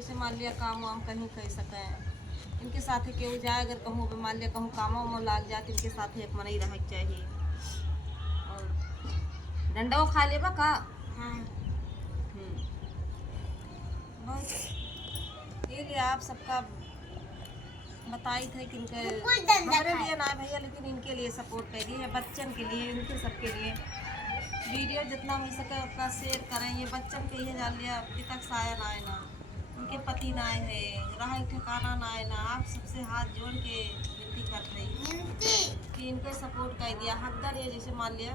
जैसे मान लिया काम वाम कहीं कर सके इनके साथ केहू जाए, अगर कहूँ मान लिया कहूँ काम वाम लाग जाए तो इनके साथ एक मन ही रह चाहिए। और डंडा खा लेबा का। हाँ बहुत ये लिए आप सबका बताई थे कि इनके हमारे लिए ना भैया, लेकिन इनके लिए सपोर्ट करिए, बच्चन के लिए, इनके सबके लिए वीडियो जितना हो सके उतना शेयर करें। ये बच्चन के ये जान लिया अभी तक साया ना आए ना, उनके पति ना आए है, रहा ठिकाना ना आए ना। आप सबसे हाथ जोड़ के विनती करते हैं कि इनको सपोर्ट कर दिया। हकदर ये जैसे मान लिया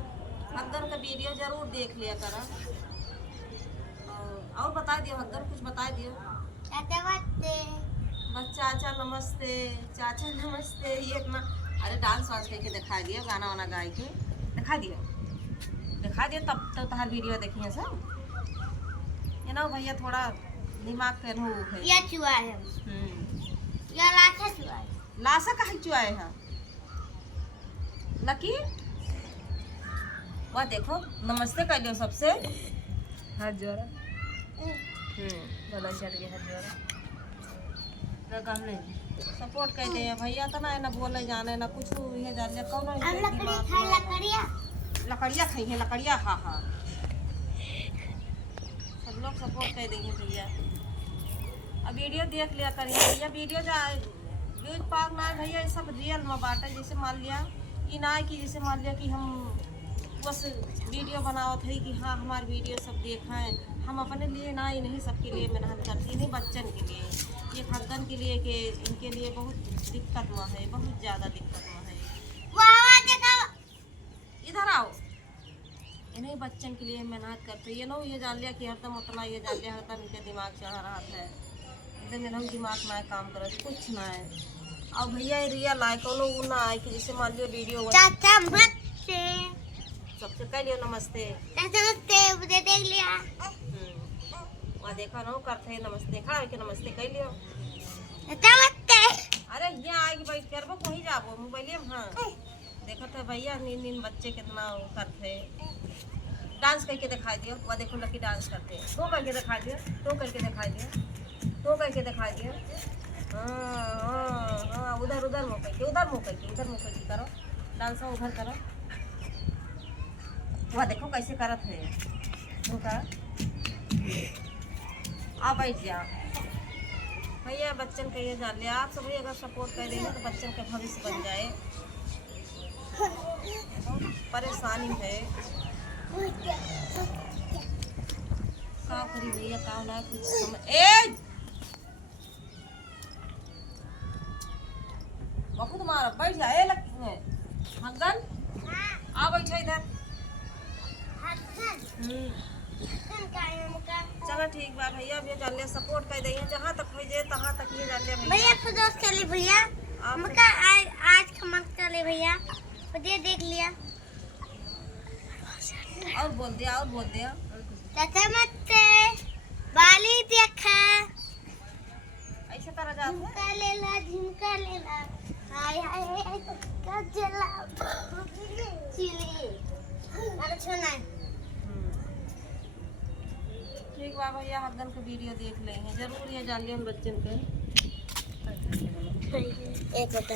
हकदर का वीडियो जरूर देख लिया करा। और बता दियो हकदर, कुछ बता दियो। बस चाचा नमस्ते, चाचा नमस्ते। ये इतना अरे डांस वांस करके दिखा दियो, गाना वाना गा के दिखा दियो, तब तो तुम्हारा वीडियो देखिए सब। ये ना भैया थोड़ा दिमाग पे है ये चुआ है। ये लाशा चुआ है। लाशा कहाँ चुआ है लकी। वह देखो नमस्ते कर लियो सबसे, हाथ जोड़ा। चट के हाथ जोड़ा सपोर्ट कर दे भैया। तो ना बोले जाने ना कुछ ये जान ले कौन लकड़िया खाई है, लकड़िया। हाँ हाँ सब लोग सपोर्ट कर देंगे भैया। अब वीडियो देख लिया करिए भैया, वीडियो जाए व्यूज पाक ना है भैया, ये सब रियल में बात है। जैसे मान लिया कि ना कि जैसे मान लिया कि हम बस वीडियो बनावत है कि हाँ हमारे वीडियो सब देखा है, हम अपने लिए ना ही नहीं सबके लिए मेहनत करती, इन्हीं बच्चन के लिए, ये खानदान के लिए, कि इनके लिए बहुत दिक्कत में है, बहुत ज़्यादा दिक्कत में है। इधर आओ, इन्हीं बच्चन के लिए मेहनत करते। ये ना ये जान लिया कि हरदम उतना ये जान लिया हरदम इनके दिमाग चढ़ा रहा है, एकदम एकदम दिमाग में काम करो कुछ ना है। और भैया ये रियल आए कोनो वो ना आए कि जैसे मान लियो वीडियो सबसे कह लियो नमस्ते, नमस्ते देख लिया। वहाँ देखा ना करते है नमस्ते, खड़ा होके नमस्ते कह लियो। अरे यहाँ आगे बैठ कर वहीं जाबो मोबाइल में। हाँ देखो तो भैया नीन नीन बच्चे कितना करते डांस करके दिखाई दियो। वह देखो लकी डांस करते हैं, तो करके दिखाई दियो, तो करके दिखाई दियो, तो करके दिखाई दियो। हाँ हाँ हाँ उधर उधर मुँह करके, उधर मुँह करके, उधर मुँह करके करो डांस, उधर करो। वह देखो कैसे करत है, वो कर आ बैठ जा भैया। बच्चन का ये जान लिया आप सभी अगर सपोर्ट कर देंगे तो बच्चन का भविष्य बन जाए। परेशानी है का करी भैया, का ना कुछ समझ बहुत मारा। बैठ जा हंगन, आ बैठा इधर। चलो ठीक बा भैया, अभी जान लिया सपोर्ट कर देंगे जहाँ तक हो जाए तहाँ तक ये जान लिया भैया। तो दोस्त चले भैया, आज कमर चले भैया, मुझे देख लिया। और बोल दिया, और बोल दिया। चाचा मत बाली देखा ऐसे तरह जाते झुमका लेला, झुमका लेला। हाय हाय हाय का जला चिली अरे छोना। ठीक बा भैया, हरदम के वीडियो देख लेंगे जरूर, ये जान लिया हम बच्चन के। एक बता